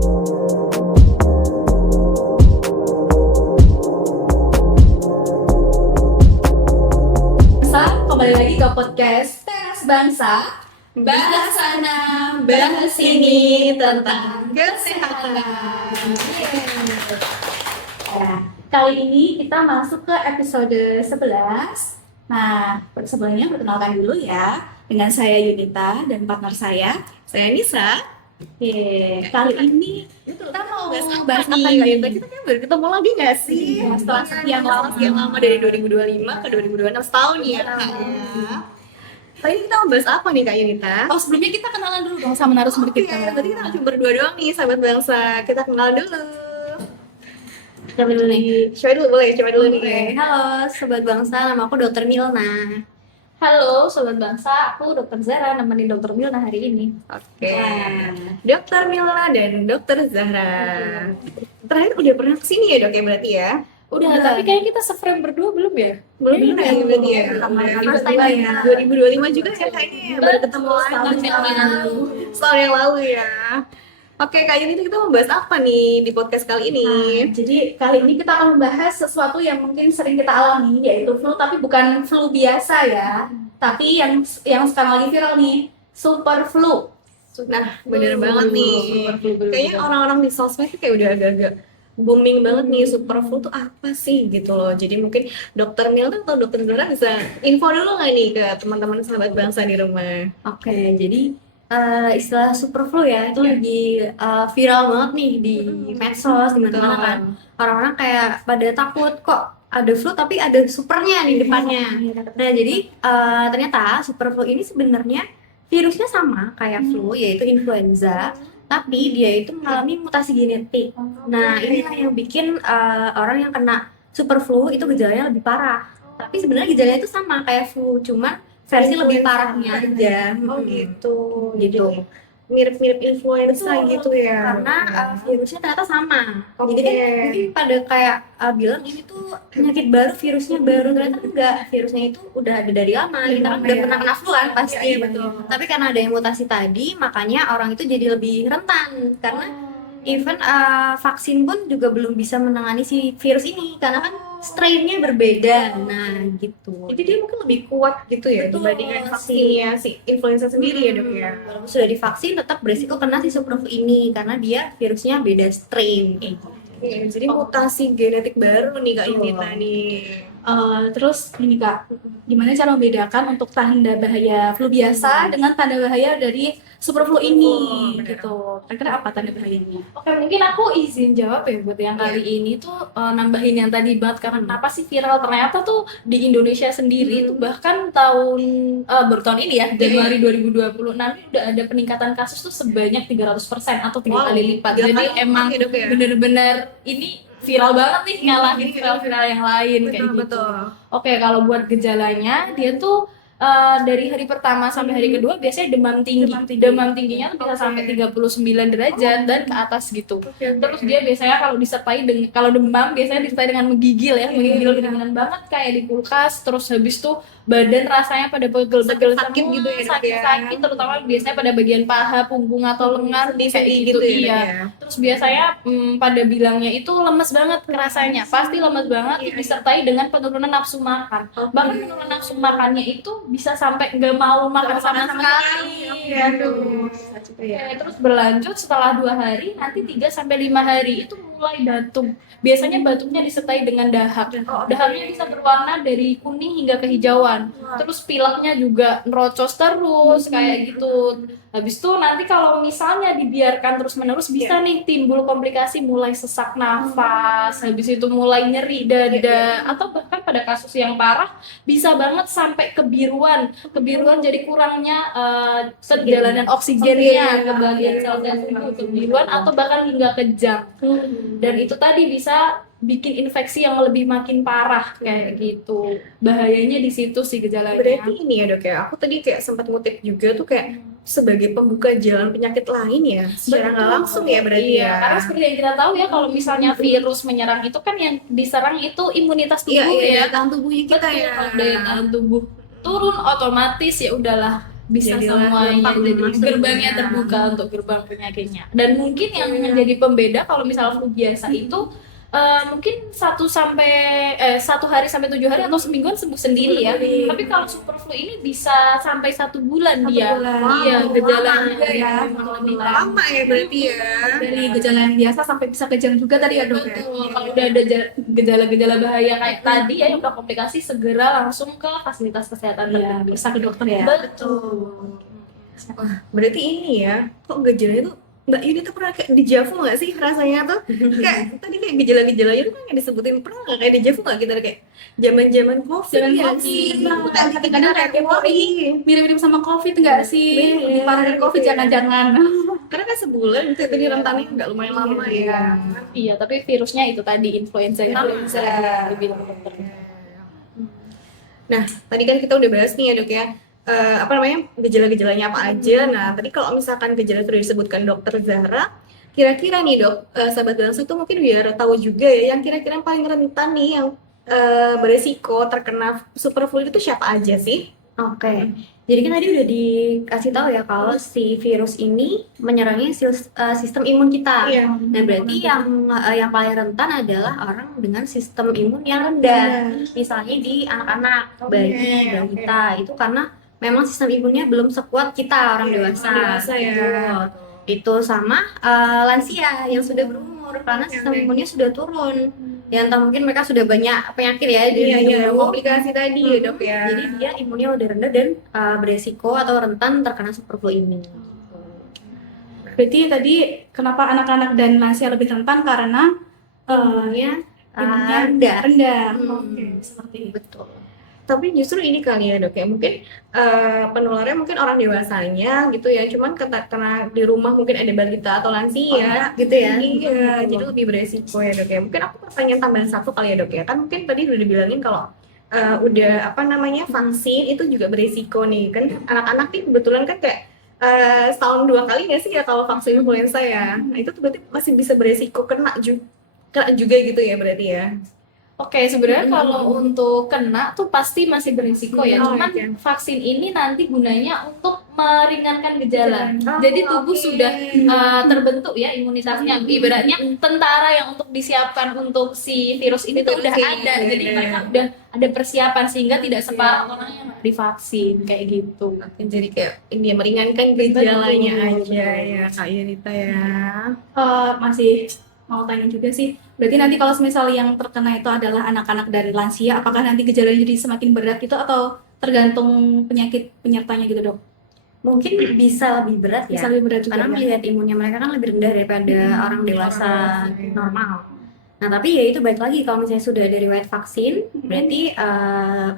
Kembali lagi ke podcast Teras Bangsa. Bahas sana, bahas sini tentang kesehatan. Nah, kali ini kita masuk ke episode 11. Nah, sebelumnya perkenalkan dulu ya. Dengan saya Yunita dan partner saya Nisa. Kali ini kita mau bahas apa nih? Kita kan baru ketemu lagi nggak sih? Ya, setelah sekian lama dari 2025 ke 2026 setahun ya. Kali ini kita mau bahas apa nih Kak Yunita? Oh, sebelumnya kita kenalan dulu dong sama narasumber kita. Tadi kita cuma berdua doang nih, sahabat bangsa. Kita kenal dulu. Coba dulu nih. Coba dulu nih. Halo Sobat Bangsa, nama aku Dr. Milna. Halo Sobat Bangsa, aku Dr. Zara, nemenin Dr. Milna hari ini. Oke. Dokter Milna dan Dokter Zahra. Terakhir udah pernah kesini ya dok ya berarti ya? Udah, tapi kayaknya kita se-frame berdua belum ya? Belum ya berarti ya? First time ya. 2025 juga ya kayaknya ya, baru ketemu lagi setahun yang lalu ya. Oke, Kak Yuni, kita membahas apa nih di podcast kali ini? Jadi kali ini kita akan membahas sesuatu yang mungkin sering kita alami, yaitu flu, tapi bukan flu biasa ya, tapi yang sekarang lagi viral nih, super flu. Nah, bener banget nih. Super flu, Kayaknya orang-orang di sosmed tuh kayak udah agak-agak booming banget nih, super flu tuh apa sih gitu loh. Jadi mungkin Dokter Milna atau Dokter Zara bisa info dulu nggak nih ke teman-teman sahabat bangsa di rumah? Oke, jadi istilah super flu ya itu lagi viral banget nih di medsos, di mana-mana kan. Orang-orang kayak pada takut kok ada flu tapi ada supernya di depannya. Nah, jadi ternyata super flu ini sebenarnya virusnya sama kayak flu, yaitu influenza, tapi dia itu mengalami mutasi genetik. Nah, inilah yang bikin orang yang kena super flu itu gejalanya lebih parah. Tapi sebenarnya gejalanya itu sama kayak flu, cuman versi lebih parahnya aja. Oh gitu. Mirip-mirip influenza gitu ya. Karena virusnya ternyata sama. Oke. Jadi kan mungkin pada kayak bilang ini tuh penyakit baru, virusnya baru, ternyata enggak. Virusnya itu udah ada dari lama. Kita kan udah pernah kena flu kan pasti. Iya, betul. Tapi karena ada yang mutasi tadi, makanya orang itu jadi lebih rentan. Karena even vaksin pun juga belum bisa menangani si virus ini karena kan strain-nya berbeda. Nah, gitu. Jadi dia mungkin lebih kuat gitu ya Betul, dibandingkan vaksinnya si influenza sendiri ya dok ya. Walaupun sudah divaksin tetap beresiko kena si super flu ini karena dia virusnya beda strain. Oke, jadi mutasi genetik baru nih Kak Yunita nih. Terus gini Kak, gimana cara membedakan untuk tanda bahaya flu biasa dengan tanda bahaya dari super flu ini gitu? Kira-kira apa tanda bahayanya? Oke, mungkin aku izin jawab ya buat yang kali ini tuh nambahin yang tadi banget, karena kenapa sih viral ternyata tuh di Indonesia sendiri tuh bahkan baru tahun ini ya, Januari 2026 ini udah ada peningkatan kasus tuh sebanyak 300% atau 3 kali lipat. tiga Jadi kali emang lipat ya, Dok, ya? bener-bener ini viral banget nih, ngalahin viral-viral yang lain kayak gitu. Oke, kalau buat gejalanya dia tuh dari hari pertama sampai hari kedua biasanya demam tinggi. Demam tingginya tuh bisa sampai 39 derajat dan ke atas gitu. Terus dia biasanya kalau disertai dengan, kalau demam biasanya disertai dengan menggigil ya, menggigil kedinginan banget kayak di kulkas. Terus habis tuh badan rasanya pada pegel-pegel Sakit semua, gitu ya, Dok, ya? sakit-sakit, terutama biasanya pada bagian paha, punggung atau lengan kayak gitu ya, iya. Dok, ya? Terus biasanya pada bilangnya itu lemes banget rasanya, pasti lemes banget, disertai dengan penurunan nafsu makan. Bahkan penurunan nafsu makannya itu bisa sampai nggak mau makan sama sekali. Aduh. Terus berlanjut setelah 2 hari, nanti 3-5 hari itu mulai batuk. Biasanya batuknya disertai dengan dahak. Dahaknya bisa berwarna dari kuning hingga kehijauan. Terus pileknya juga nerocos terus kayak gitu. Habis itu nanti kalau misalnya dibiarkan terus-menerus bisa nih timbul komplikasi, mulai sesak nafas, habis itu mulai nyeri dada, atau bahkan pada kasus yang parah bisa banget sampai kebiruan jadi kurangnya perjalanan oksigennya ke bagian sel-sel tubuh, kebiruan atau bahkan hingga kejang. Dan itu tadi bisa bikin infeksi yang lebih makin parah kayak gitu. Bahayanya di situ sih gejalanya. Berarti ini ya dok ya, aku tadi kayak sempat ngutip juga tuh kayak sebagai pembuka jalan penyakit lain ya, secara nggak langsung ya berarti iya, ya. karena seperti yang kita tahu ya, kalau misalnya virus menyerang itu kan yang diserang itu imunitas tubuh Iya, ya. daya tahan tubuhnya kita Betul, ya. kalau daya tahan tubuh turun otomatis ya udahlah bisa Jadilah semuanya gampang jadi masuk. gerbangnya terbuka untuk gerbang penyakitnya. Dan mungkin yang menjadi pembeda kalau misalnya flu biasa itu mungkin 1 hari sampai 7 hari atau semingguan sembuh sendiri ya. Tapi kalau super flu ini bisa sampai 1 bulan dia. bulan. Iya, Wow, gejalanya lama ya. memang lebih lama. Lama ya berarti ya. Dari gejala yang biasa sampai bisa kejang juga tadi ya dok ya. Betul. Kalau udah ada gejala-gejala bahaya kayak tadi ya, udah komplikasi, segera langsung ke fasilitas kesehatan Iya, terdekat. bisa ke dokter ya. Betul. Wah, berarti ini ya, kok gejalanya tuh Mbak Yuni tuh pernah kayak dejavu nggak sih rasanya tuh? Kayak tadi kayak gejala-gejalanya tuh kan yang disebutin, pernah nggak kayak dejavu nggak kita kayak zaman-zaman COVID Zaman ya COVID, sih? nah, Kadang-kadang kayak teori. Mirip-mirip sama COVID nggak sih? Mirip, Lebih parah dari COVID gitu ya. jangan-jangan. Karena kan sebulan itu tadi rentannya nggak lumayan lama ya. Iya, tapi virusnya itu tadi influenza yang dibilang dokter. Nah, tadi kan kita udah bahas nih ya dok ya, apa namanya, gejala-gejalanya apa aja. Nah, tadi kalau misalkan gejala sudah disebutkan dokter Zahra, kira-kira nih dok, sahabat bangsa tuh mungkin biar tahu juga ya, yang kira-kira yang paling rentan nih, yang beresiko terkena super flu itu siapa aja sih? Oke, jadi kan tadi udah dikasih tahu ya kalau si virus ini menyerang sistem imun kita. Iya. Nah, berarti yang paling rentan adalah orang dengan sistem imun yang rendah. Misalnya di anak-anak, bayi, balita, itu karena memang sistem imunnya belum sekuat kita orang dewasa. Dewasa ya. Gitu. Itu sama lansia yang sudah berumur karena sistem imunnya sudah turun. Ya entah mungkin mereka sudah banyak penyakit ya dari dulu. Komplikasi tadi ya dok ya. Jadi dia imunnya udah rendah dan beresiko atau rentan terkena super flu ini. Berarti tadi kenapa anak-anak dan lansia lebih rentan karena Imunnya imunnya rendah. rendah. Hmm. Oke, seperti itu. Betul. Tapi justru ini kali ya dok ya, mungkin penularannya mungkin orang dewasanya gitu ya, cuman karena di rumah mungkin ada balita atau lansia Gitu ya. iya, jadi lebih beresiko ya dok ya. Mungkin aku pertanyaan tambahan satu kali ya dok ya, kan mungkin tadi udah dibilangin kalau udah apa namanya vaksin itu juga beresiko nih kan. Anak-anak nih kebetulan kan kayak setahun 2 kali nggak sih ya kalau vaksin influenza ya. Nah itu tuh berarti masih bisa beresiko kena juga gitu ya berarti ya. Oke, sebenarnya kalau untuk kena tuh pasti masih berisiko ya. Oh, Cuman oke. vaksin ini nanti gunanya untuk meringankan gejala. Oh, Jadi tubuh oke. sudah terbentuk ya imunitasnya. Ibaratnya tentara yang untuk disiapkan untuk si virus ini tuh udah ada. Jadi mereka udah ada persiapan sehingga tidak separah orang yang nggak divaksin kayak gitu. Jadi kayak ini ya, meringankan gejalanya Betul. aja ya Kak Yunita ya. Masih mau tanya juga sih. Berarti nanti kalau misal yang terkena itu adalah anak-anak dan lansia, apakah nanti gejalanya jadi semakin berat gitu atau tergantung penyakit penyertanya gitu dok? Mungkin bisa lebih berat ya. Bisa lebih berat juga Karena ya? melihat imunnya mereka kan lebih rendah daripada orang dewasa normal. Nah, tapi ya itu baik lagi kalau misalnya sudah ada riwayat vaksin, berarti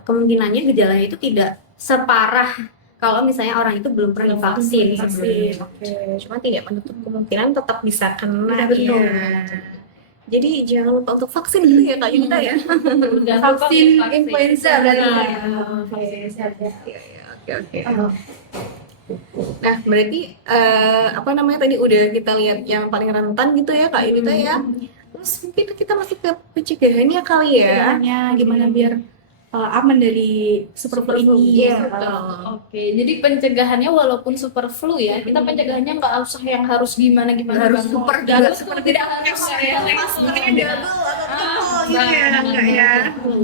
kemungkinannya gejalanya itu tidak separah kalau misalnya orang itu belum pernah divaksin sebelumnya. Oke, cuma tidak menutup kemungkinan tetap bisa kena Betul. ya. Jadi jangan lupa untuk vaksin gitu ya Kak Yunita ya. Vaksin influenza berarti ya? Oke. Nah, berarti apa namanya tadi udah kita lihat yang paling rentan gitu ya Kak Yunita ya. Terus mungkin kita masuk ke pencegahannya kali ya. Caranya gimana biar aman dari super flu ini? Iya, betul. Oke, jadi pencegahannya walaupun super flu ya, kita pencegahannya nggak usah yang harus gimana Harus banget. super Nggak juga. seperti tidak harus ya.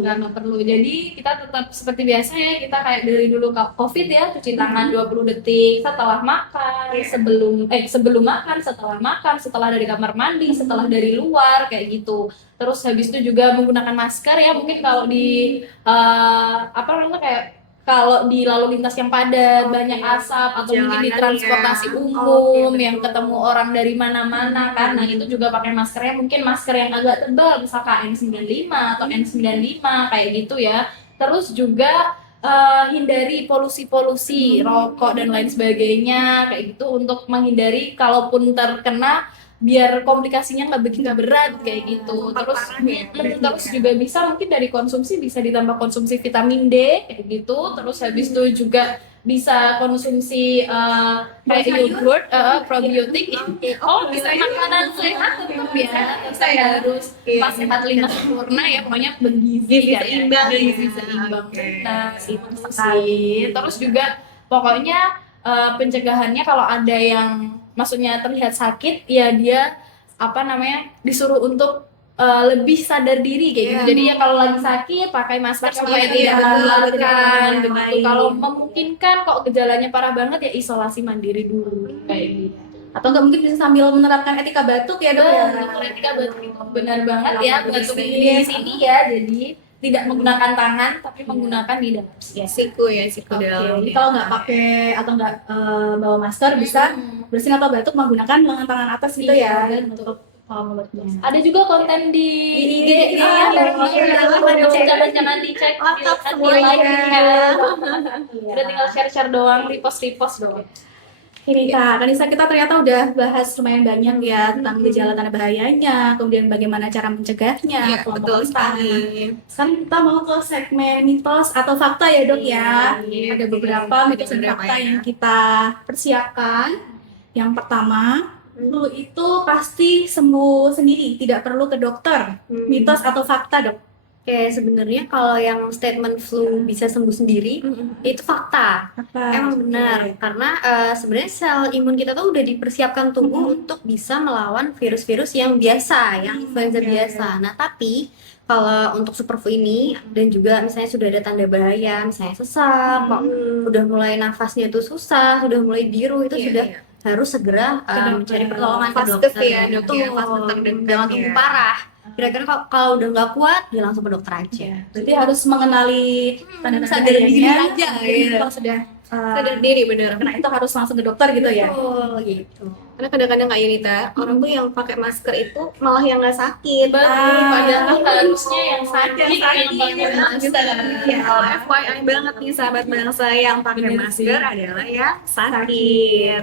Nggak perlu. Jadi kita tetap seperti biasa ya, kita kayak dari dulu COVID ya, cuci tangan 20 detik setelah makan, sebelum makan, setelah dari kamar mandi, setelah dari luar kayak gitu. Terus habis itu juga menggunakan masker ya, mungkin kalau di apa namanya kayak kalau di lalu lintas yang padat, banyak asap atau mungkin di Jalanan transportasi ya. umum Oke, yang betul. ketemu orang dari mana-mana kan. Nah, itu juga pakai maskernya mungkin masker yang agak tebal, misalkan N95 atau N95 kayak gitu ya. Terus juga hindari polusi-polusi, rokok dan lain sebagainya kayak gitu untuk menghindari kalaupun terkena biar komplikasinya nggak begitu berat kayak gitu. Terus juga bisa mungkin dari konsumsi bisa ditambah konsumsi vitamin D kayak gitu. Terus habis itu juga bisa konsumsi kayak yogurt, probiotik. Bisa makanan sehat tetap ya. Saya harus pas sehat 5 sempurna ya, pokoknya bergizi ya, seimbang. bergizi seimbang. Oke. Nah, itu sih. Terus juga pokoknya pencegahannya kalau ada yang maksudnya terlihat sakit, ya dia disuruh untuk lebih sadar diri kayak gitu. Jadi ya kalau lagi sakit pakai masker supaya tidak menularkan begitu. Kalau memungkinkan kok gejalanya parah banget ya isolasi mandiri dulu kayak gitu. Atau nggak mungkin bisa sambil menerapkan etika batuk ya dok ya? Ketika batuk itu benar banget ya, batuk di sini ya, jadi tidak menggunakan tangan tapi menggunakan di dalam siku dalam. Jadi kalau nggak pakai atau nggak bawa masker bisa bersin atau batuk menggunakan lengan tangan atas gitu ya untuk membatuknya. Ada juga konten di IG ya, jangan dicek lengkap di semuanya. Udah tinggal share doang, repost doang. Ini Kak Kanisa, kita ternyata udah bahas lumayan banyak ya tentang gejala tanda bahayanya, kemudian bagaimana cara mencegahnya, Betul sekali. Sekarang kita mau ke segmen mitos atau fakta ya dok ya. Ada beberapa mitos dan fakta yang kita persiapkan. Yang pertama, flu itu pasti sembuh sendiri, tidak perlu ke dokter. Mitos atau fakta dok? Oke, sebenarnya kalau yang statement flu bisa sembuh sendiri itu fakta. Emang benar, karena sebenarnya sel imun kita tuh udah dipersiapkan tubuh untuk bisa melawan virus-virus yang biasa, yang influenza biasa. Nah, tapi kalau untuk super flu ini dan juga misalnya sudah ada tanda bahaya, misalnya sesak, kok udah mulai nafasnya tuh susah, sudah mulai biru, itu sudah harus segera mencari pertolongan ke dokter. Ya dok ya, fase terdekat Jangan tunggu parah. Kira-kira kalau udah nggak kuat, dia langsung ke dokter aja. Berarti harus mengenali tanda-tanda sadar diri bahayanya. aja, Jadi kalau sudah sadar diri bener. kena itu harus langsung ke dokter gitu ya. Oh, gitu. Karena kadang-kadang Kak Yunita, orang tuh yang pakai masker itu malah yang nggak sakit. Padahal harusnya yang sakit yang pakai masker. Ya, FYI banget nih sahabat bangsa, yang pakai masker adalah yang sakit.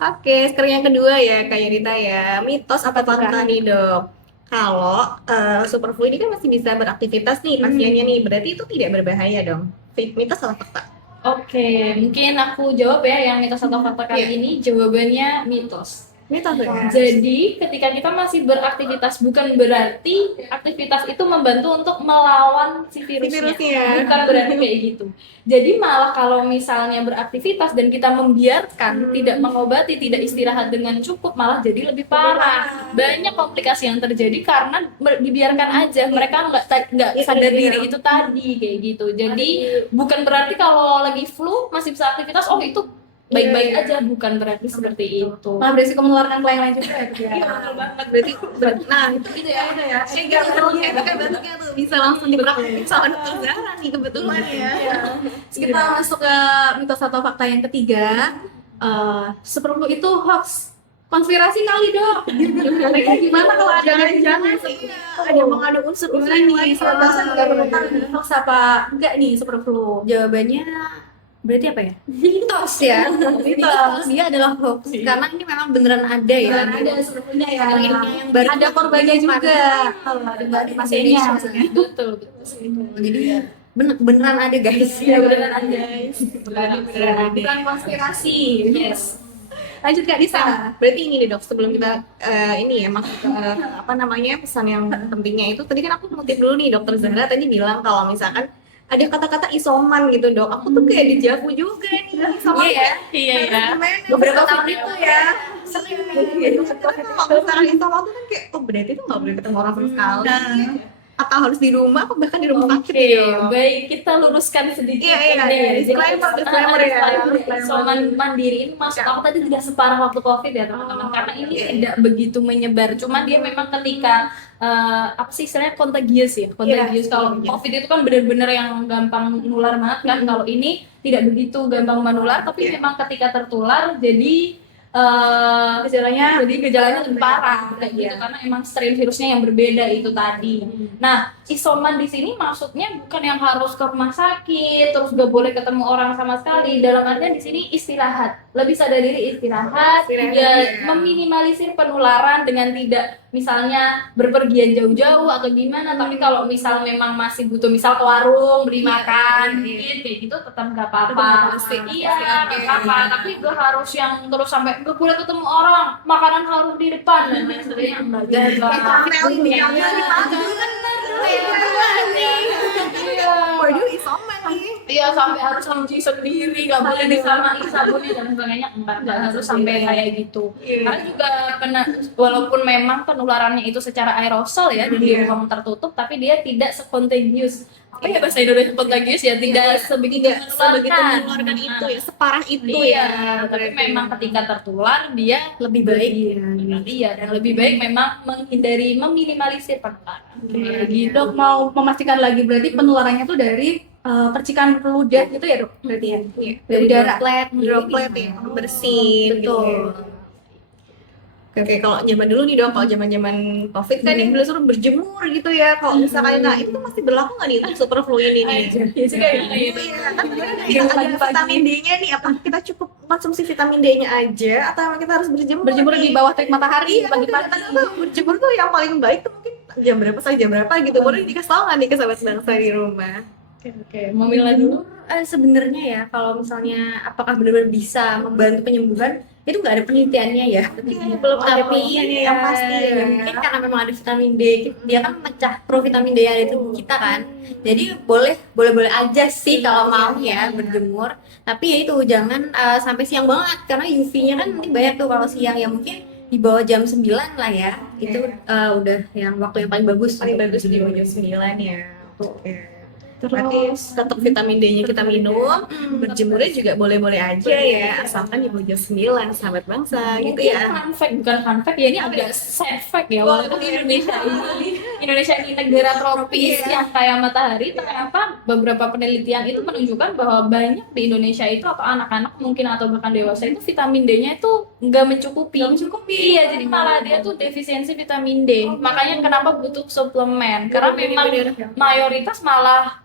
Oke, sekarang yang kedua ya Kak Yunita ya, mitos apa fakta nih dok? Kalau super flu ini kan masih bisa beraktivitas nih pasiennya nih, berarti itu tidak berbahaya dong? Mitos atau fakta? Oke, mungkin aku jawab ya yang mitos atau fakta kali ini. Jawabannya mitos. Mitos ya? Jadi ketika kita masih beraktivitas bukan berarti aktivitas itu membantu untuk melawan si virusnya. Bukan berarti kayak gitu. Jadi malah kalau misalnya beraktivitas dan kita membiarkan, tidak mengobati, tidak istirahat dengan cukup, malah jadi lebih parah. Banyak komplikasi yang terjadi karena dibiarkan aja. Mereka nggak sadar diri itu tadi kayak gitu. Jadi bukan berarti kalau lagi flu masih bisa aktivitas, oh itu baik-baik aja, bukan berarti seperti itu. Malah beresiko menularkan ke yang lain juga ya. Iya betul banget, berarti nah itu ya batuknya tuh bisa langsung dipraktik sama dokter Zahra nih kebetulan ya. Kita masuk ke mitos atau fakta yang ketiga. Super flu itu hoax, konspirasi kali dok. Gimana kalau ada jangan Ada mengandung unsur ini, 100% nggak perlu tahu hoax apa enggak nih super flu? Jawabannya berarti apa ya? Mitos ya. Mitos. Dia adalah hoax. Karena ini memang beneran ada ya. Ada super flu-nya ya. Yang baru Ada korbannya juga. Ada pasiennya maksudnya. Betul. Jadi beneran ada guys. Iya beneran ada guys. beneran ada. Bukan konspirasi. Yes. Lanjut Kak Disa. Berarti ini nih dok, sebelum kita ini ya masuk ke pesan yang pentingnya itu, tadi kan aku ngutip dulu nih dokter Zahra tadi bilang kalau misalkan ada kata-kata isoman gitu dok, aku tuh kayak dijavu juga nih sama Iya ya. Beberapa tahun itu ya. sering gitu. Kalau misalkan isoman tuh kan kayak, oh berarti tuh nggak boleh ketemu orang sama sekali. Atau harus di rumah, atau bahkan di rumah sakit ya. Baik, kita luruskan sedikit. Iya. Disclaimer ya. Isoman mandiri ini maksud aku tadi tidak separah waktu COVID ya teman-teman, karena ini tidak begitu menyebar. Cuman dia memang ketika apa sih istilahnya contagious ya. Kalau COVID itu kan benar-benar yang gampang menular banget kan. Kalau ini tidak begitu gampang menular, tapi memang ketika tertular jadi gejalanya lebih parah kayak gitu, karena emang strain virusnya yang berbeda itu tadi. Nah, isoman di sini maksudnya bukan yang harus ke rumah sakit terus gak boleh ketemu orang sama sekali. Dalam artian di sini istirahat, lebih sadar diri, istirahat ya, meminimalisir penularan dengan tidak misalnya berpergian jauh-jauh atau gimana. Tapi kalau misal memang masih butuh misal ke warung beli makan kayak gitu, tetap nggak apa-apa. Iya, nggak apa-apa. Tapi gak harus yang terus sampai gak boleh ketemu orang, makanan harus di depan dan lain sebagainya. Waduh, isoman nih. Iya, sampai harus nyuci sendiri, nggak boleh disamain sabunnya dan sebagainya, nggak harus sampai kayak gitu. Karena juga walaupun memang penularannya itu secara aerosol ya di ruang tertutup, tapi dia tidak sekontagius. Apa ya bahasa Indonesia kontagius ya, tidak sebegitu mengeluarkan itu ya, separah itu Iya, ya. tapi memang ketika tertular dia Lebih baik iya, dan lebih baik memang menghindari, meminimalisir penularan. Gitu. Dok, mau memastikan lagi berarti penularannya tuh dari percikan ludah gitu ya, Dok? Berarti ya. Dari udara. droplet ya, bersin gitu. betul. Oke, kalau zaman dulu nih dong, kalau zaman COVID kan yang dulu suruh berjemur gitu ya. Kalau misalkan, nah itu masih berlaku nggak nih untuk superflu ini nih? Iya juga ya. Iya, kan ada vitamin D-nya nih. Apa kita cukup konsumsi vitamin D-nya aja, atau kita harus berjemur? Berjemur di bawah terik matahari Iya, pagi-pagi. kadang-kadang berjemur tuh yang paling baik tuh mungkin jam berapa sampai jam berapa gitu. Boleh dikasih tahu nggak nih ke sahabat bangsa di rumah? Oke, mau milih dulu? Sebenarnya ya kalau misalnya apakah benar-benar bisa membantu penyembuhan itu nggak ada penelitiannya ya. Belum ada Tapi penelitiannya yang pasti ya. mungkin karena memang ada vitamin D, dia kan memecah provitamin D yang ada di tubuh kita kan. Jadi boleh aja sih kalau mau ya berjemur. Tapi ya itu jangan sampai siang banget karena UV-nya kan nanti banyak tuh kalau siang ya mungkin di bawah jam 9 lah ya. Itu udah yang waktu yang paling bagus. Paling bagus di jam 9 ya. Oke. Berarti Terus tetap vitamin D-nya kita minum, berjemurnya juga boleh-boleh aja ya, asalkan di bawah jam 9, sahabat bangsa gitu Mungkin ya. fun fact, bukan fun fact ya, ini agak sad fact ya, walaupun Indonesia ini negara tropis yang kaya matahari, ternyata beberapa penelitian itu menunjukkan bahwa banyak di Indonesia itu atau anak-anak mungkin atau bahkan dewasa itu vitamin D-nya itu nggak mencukupi. Iya, jadi malah dia tuh defisiensi vitamin D. Makanya kenapa butuh suplemen, karena memang mayoritas malah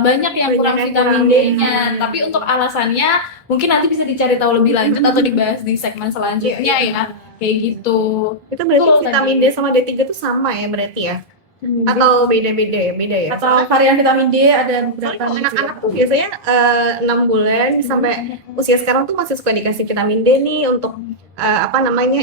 banyak yang kurang vitamin D-nya. Tapi untuk alasannya mungkin nanti bisa dicari tahu lebih lanjut atau dibahas di segmen selanjutnya ya. Kayak gitu. Itu berarti Betul vitamin D sama D3 itu sama ya berarti ya? Atau beda-beda ya? Beda ya? atau varian vitamin D ada Soalnya beberapa kalau anak-anak tuh biasanya 6 bulan sampai usia sekarang tuh masih suka dikasih vitamin D nih untuk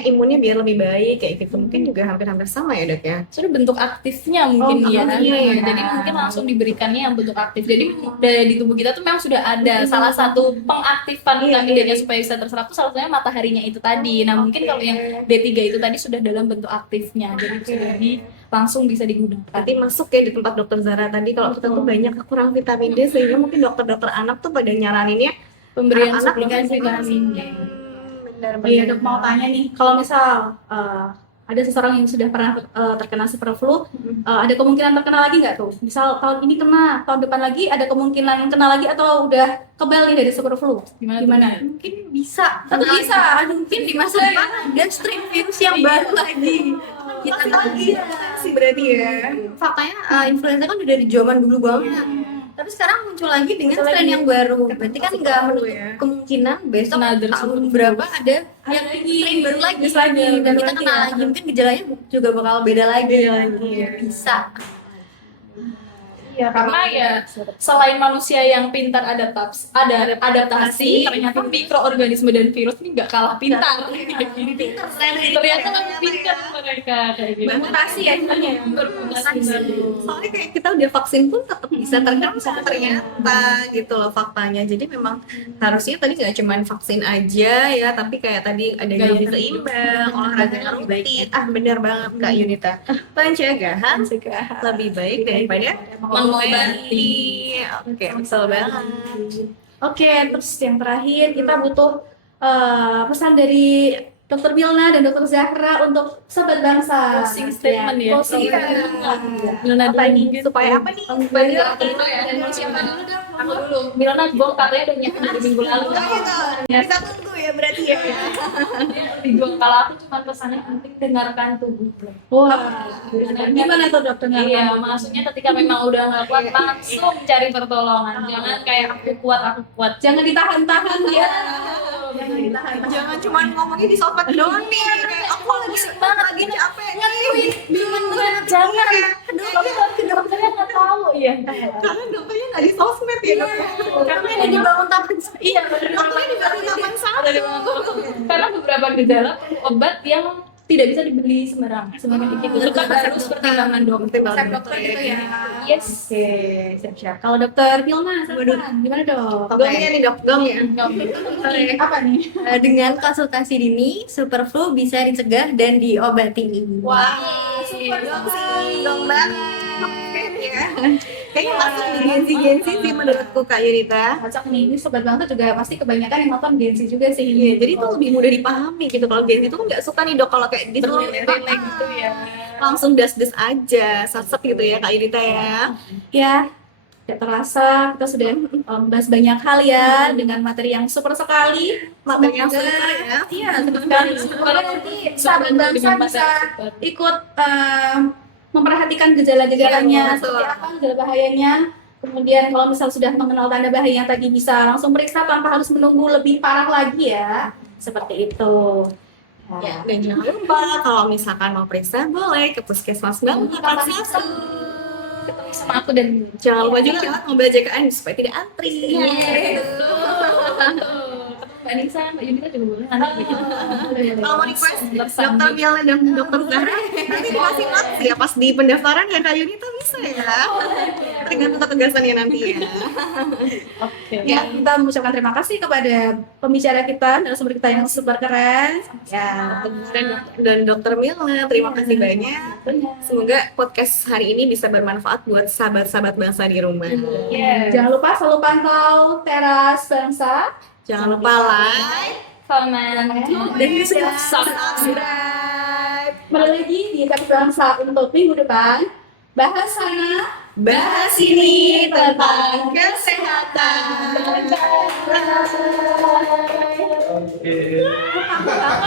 imunnya biar lebih baik kayak gitu. Mungkin juga hampir-hampir sama ya dok ya? Sudah bentuk aktifnya mungkin ya. aktifnya ya. Jadi mungkin langsung diberikannya yang bentuk aktif. Jadi di tubuh kita tuh memang sudah ada salah satu pengaktifan vitamin D-nya supaya bisa terserap tuh salah satunya mataharinya itu tadi. Nah, mungkin kalau yang D3 itu tadi sudah dalam bentuk aktifnya. Jadi sudah langsung bisa digunakan. Berarti masuk ya di tempat dokter Zara tadi kalau kita tuh banyak kekurangan vitamin D sehingga mungkin dokter-dokter anak tuh pada nyaraninnya Pemberian anak-anak suplemen dikasih vitamin D. Benar-benar. Iya dok, mau tanya nih, kalau misal ada seseorang yang sudah pernah terkena superflu, ada kemungkinan terkena lagi nggak tuh? Misal tahun ini kena, tahun depan lagi ada kemungkinan kena lagi atau udah kebal nih dari superflu? Gimana? Mungkin bisa. Atau bisa? Mungkin di masa depan ada strain virus yang baru lagi. Kita lagi sih berarti ya. faktanya influenza kan udah dari zaman dulu banget. Tapi sekarang muncul lagi dengan strain yang baru. Berarti kan nggak menutup kemungkinan besok Another tahun berapa ada yang strain baru lagi. Dan kita kena lagi. Mungkin gejalanya juga bakal beda lagi. Bisa. Ya, karena ya selain manusia yang pintar adaptasi, ternyata mikroorganisme dan virus ini nggak kalah pintar. Ternyata lebih pintar mereka kayak gitu. Mutasi ya istilahnya. Soalnya kayak kita udah vaksin pun tetap bisa terkena ternyata gitu loh faktanya. Jadi memang harusnya tadi nggak cuma vaksin aja ya, tapi kayak tadi ada gizi seimbang, olahraga yang rutin. Benar banget Kak Yunita. Pencegahan lebih baik daripada mengobati. Oke, betul banget. Oke, terus yang terakhir kita butuh pesan dari Dr. Milna dan Dr. Zahra untuk sobat bangsa. Closing statement ya. Closing statement. Milana Apa dulu. nih? Supaya apa nih? Milana dulu ya. Siapa dulu dah? Aku dulu. Milana gue katanya udah nyiapin dari minggu lalu. Kita tunggu ya berarti ya. Kalau aku cuma pesannya penting dengarkan tubuh. Wah, gimana tuh dokter? Iya, maksudnya ketika memang udah nggak kuat langsung cari pertolongan. Jangan kayak aku kuat. Jangan ditahan-tahan ya. Jangan cuma ngomongnya di sosmed doang nih. Kayak aku lagi capek nih. Jangan. Dokternya nggak tahu ya. Karena dokternya nggak di sosmed ya. Karena yang dibangun taman. Iya, Dokternya di taman satu. karena beberapa gejala perlu obat yang tidak bisa dibeli sembarangan. Itu kan harus pertimbangan dokter. Resep dokter gitu ya. Yes. Oke, siap-siap. Kalau dokter Vilma, silakan. Gimana dok? Gongnya nih dok, gong ya. Apa nih? Dengan konsultasi dini, superflu bisa dicegah dan diobati. Wah, super dong sih, dong banget. Keren ya. Kayaknya masuk di Gensi sih menurutku Kak Yunita. Kocak nih, ini sobat bangsa juga pasti kebanyakan yang nonton Gensi juga sih. Iya, jadi itu lebih mudah dipahami gitu. Kalau Gensi itu kan nggak suka nih dok kalau kayak disuruh Relate gitu ya. langsung das-das aja, sat gitu ya Kak Yunita ya. Ya, tidak terasa kita sudah membahas banyak hal ya dengan materi yang super sekali. Materi yang Semoga- super ya. Iya, betul sekali. Semoga nanti sahabat bangsa bisa ikut memperhatikan gejala-gejalanya, Iya, betul. seperti apa gejala bahayanya. Kemudian kalau misal sudah mengenal tanda bahaya yang tadi bisa langsung periksa tanpa harus menunggu lebih parah lagi ya. Seperti itu. Ya, dan jangan lupa kalau misalkan mau periksa boleh ke puskesmas banget Ketemu sama aku dan Jangan lupa juga lewat mobil JKN supaya tidak antri. Mbak Nisa, Mbak Yunita juga boleh. Nanti Kalau mau request dokter Mila dan dokter Zahra, nanti dikasih notes ya pas di pendaftaran ya Kak Yunita bisa ya. Tergantung ketegasannya nanti ya. ya, kita mengucapkan terima kasih kepada pembicara kita, narasumber kita yang super keren. Ya, Dan dokter Mila, terima kasih banyak. Semoga podcast hari ini bisa bermanfaat buat sahabat-sahabat bangsa di rumah. Jangan lupa selalu pantau Teras Bangsa. Jangan lupa like Komen. dan subscribe. Kembali lagi di Teras Bangsa untuk minggu depan. Bahas sana. Bahas ini tentang kesehatan. Bye.